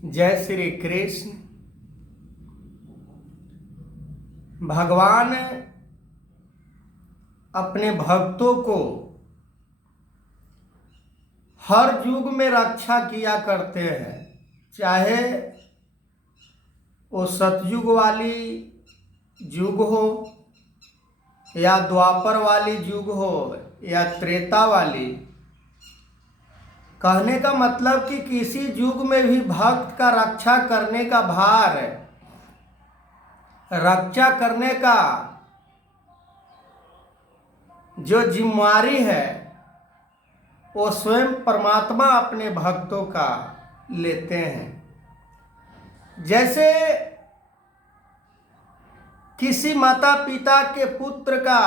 जय श्री कृष्ण। भगवान अपने भक्तों को हर युग में रक्षा किया करते हैं, चाहे वो सतयुग वाली युग हो या द्वापर वाली युग हो या त्रेता वाली। कहने का मतलब कि किसी युग में भी भक्त का रक्षा करने का भार, रक्षा करने का जो जिम्मेवारी है वो स्वयं परमात्मा अपने भक्तों का लेते हैं। जैसे किसी माता पिता के पुत्र का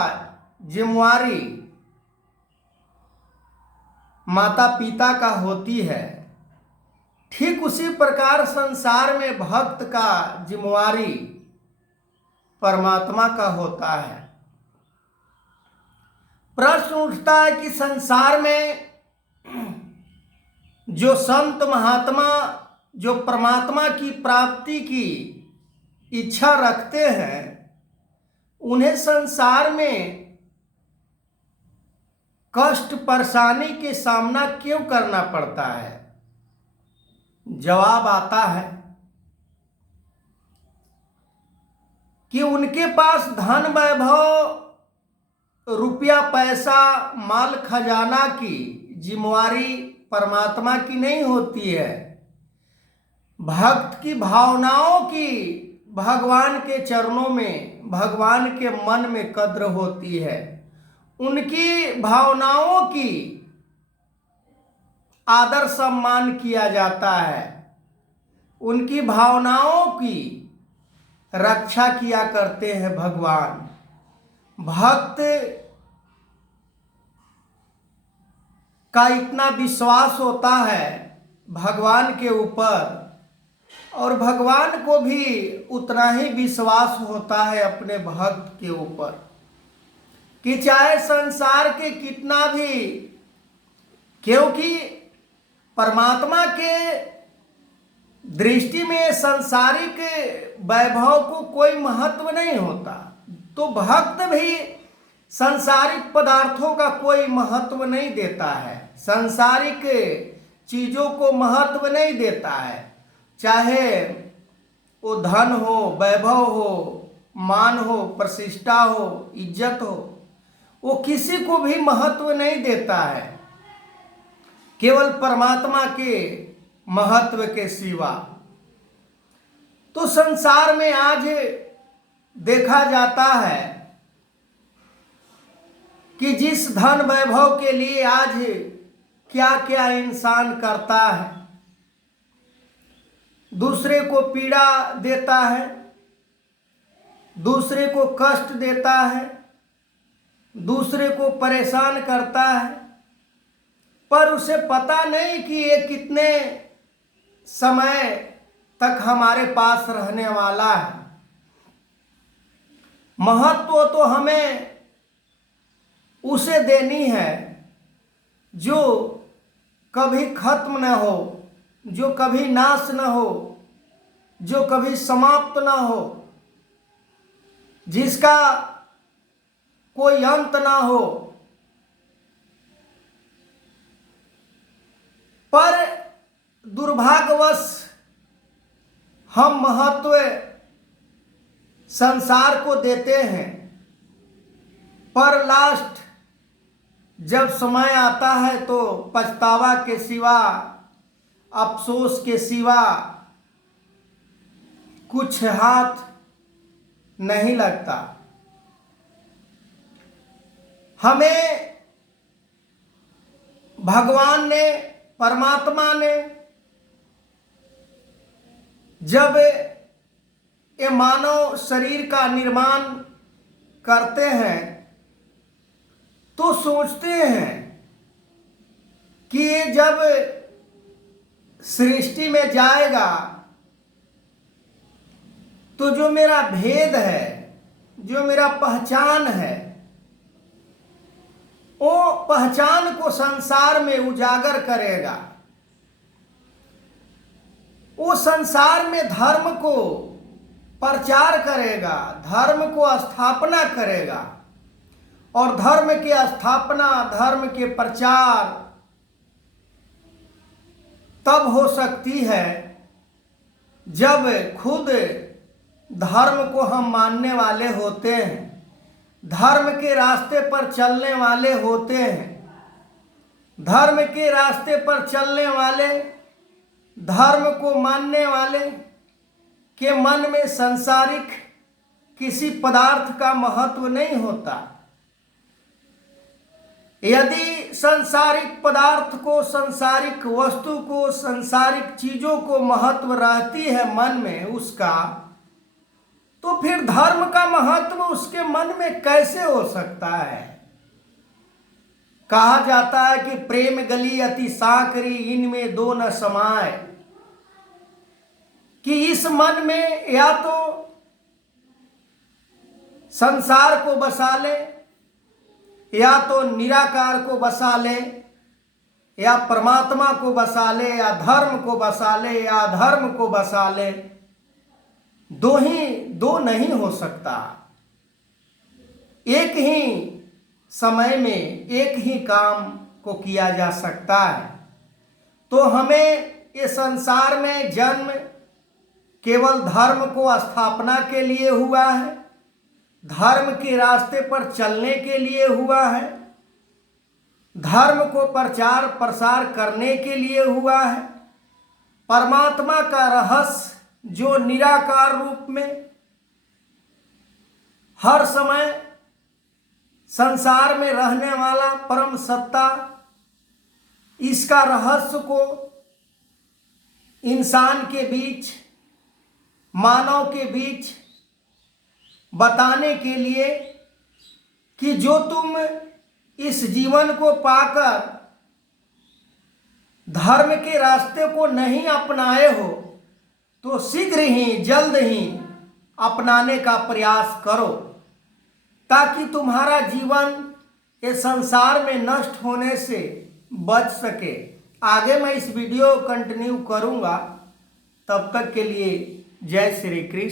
जिम्मेवारी माता पिता का होती है, ठीक उसी प्रकार संसार में भक्त का जिम्मेवारी परमात्मा का होता है। प्रश्न उठता है कि संसार में जो संत महात्मा जो परमात्मा की प्राप्ति की इच्छा रखते हैं, उन्हें संसार में कष्ट परेशानी के सामना क्यों करना पड़ता है? जवाब आता है कि उनके पास धन वैभव रुपया पैसा माल खजाना की जिम्मेवारी परमात्मा की नहीं होती है। भक्त की भावनाओं की भगवान के चरणों में, भगवान के मन में कद्र होती है। उनकी भावनाओं की आदर सम्मान किया जाता है, उनकी भावनाओं की रक्षा किया करते हैं भगवान। भक्त का इतना विश्वास होता है भगवान के ऊपर, और भगवान को भी उतना ही विश्वास होता है अपने भक्त के ऊपर कि चाहे संसार के कितना भी, क्योंकि परमात्मा के दृष्टि में सांसारिक वैभव को कोई महत्व नहीं होता, तो भक्त भी सांसारिक पदार्थों का कोई महत्व नहीं देता है, सांसारिक चीजों को महत्व नहीं देता है। चाहे वो धन हो, वैभव हो, मान हो, प्रतिष्ठा हो, इज्जत हो, वो किसी को भी महत्व नहीं देता है, केवल परमात्मा के महत्व के सिवा। तो संसार में आज देखा जाता है कि जिस धन वैभव के लिए आज क्या क्या इंसान करता है, दूसरे को पीड़ा देता है, दूसरे को कष्ट देता है, दूसरे को परेशान करता है, पर उसे पता नहीं कि ये कितने समय तक हमारे पास रहने वाला है। महत्व तो हमें उसे देनी है जो कभी खत्म न हो, जो कभी नाश न हो, जो कभी समाप्त न हो, जिसका कोई अंत ना हो। पर दुर्भाग्यवश हम महत्व संसार को देते हैं, पर लास्ट जब समय आता है तो पछतावा के सिवा, अफसोस के सिवा कुछ हाथ नहीं लगता। हमें भगवान ने, परमात्मा ने जब ये मानव शरीर का निर्माण करते हैं तो सोचते हैं कि ये जब सृष्टि में जाएगा तो जो मेरा भेद है, जो मेरा पहचान है, वो पहचान को संसार में उजागर करेगा। वो संसार में धर्म को प्रचार करेगा, धर्म को स्थापना करेगा। और धर्म की स्थापना, धर्म के प्रचार तब हो सकती है जब खुद धर्म को हम मानने वाले होते हैं, धर्म के रास्ते पर चलने वाले होते हैं। धर्म के रास्ते पर चलने वाले, धर्म को मानने वाले के मन में सांसारिक किसी पदार्थ का महत्व नहीं होता। यदि सांसारिक पदार्थ को, सांसारिक वस्तु को, सांसारिक चीजों को महत्व रहती है मन में उसका, तो फिर धर्म का महत्व उसके मन में कैसे हो सकता है। कहा जाता है कि प्रेम गली अति सांकरी, इनमें दो न समाए। कि इस मन में या तो संसार को बसा ले, या तो निराकार को बसा ले, या परमात्मा को बसा ले, या धर्म को बसा ले, या अधर्म को बसा ले। दो नहीं हो सकता। एक ही समय में एक ही काम को किया जा सकता है। तो हमें ये संसार में जन्म केवल धर्म को स्थापना के लिए हुआ है, धर्म के रास्ते पर चलने के लिए हुआ है, धर्म को प्रचार प्रसार करने के लिए हुआ है। परमात्मा का रहस्य जो निराकार रूप में हर समय संसार में रहने वाला परम सत्ता, इसका रहस्य को इंसान के बीच, मानव के बीच बताने के लिए कि जो तुम इस जीवन को पाकर धर्म के रास्ते को नहीं अपनाए हो, तो शीघ्र ही, जल्द ही अपनाने का प्रयास करो, ताकि तुम्हारा जीवन ये संसार में नष्ट होने से बच सके। आगे मैं इस वीडियो कंटिन्यू करूंगा। तब तक के लिए जय श्री कृष्ण।